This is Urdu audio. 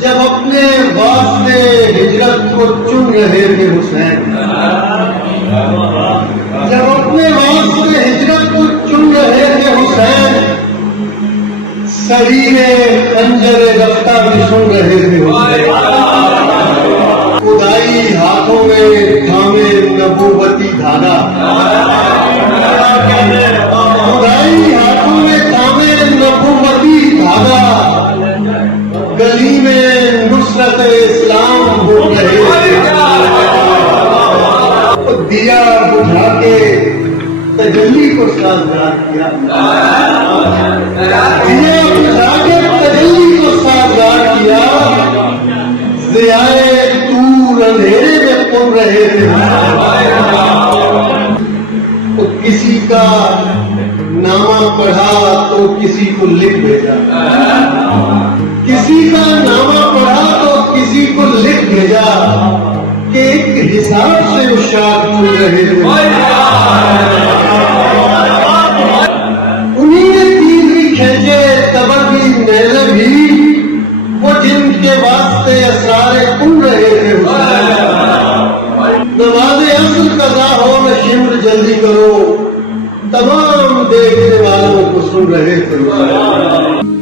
جب اپنے واسطے ہجرت کو چن رہے تھے حسین، جب اپنے واسطے ہجرت کو چن رہے تھے حسین، سریر خنجر رفتہ بھی سن رہے تھے حسین، خدائی ہاتھوں میں تھامے نبوتی دھاگا، خدائی ہاتھوں میں تھامے نبوتی دھاگا، گلی میں نصرت اسلام بول رہے دیا بجھا کے تجلی کو سازگار کیا، دیا بجھا کے تجلی کو سازگار کیا، ضیائے دور اندھیرے میں پڑ رہے تھے، تو کسی کا نامہ پڑھا تو کسی کو لکھ بھیجا، کسی کا نامہ پڑھا تو کسی کو لکھ بھیجا کہ ایک حساب سے اشاعت چن رہے تھے، انہیں نے تیر بھی کھینچے تبر بھی نیزے بھی، وہ جن کے واسطے اسرار کن رہے تھے، نماز عصر قضا ہو نہ شمر جلدی کرو، تمام دیکھنے والوں کو سن رہے تھے۔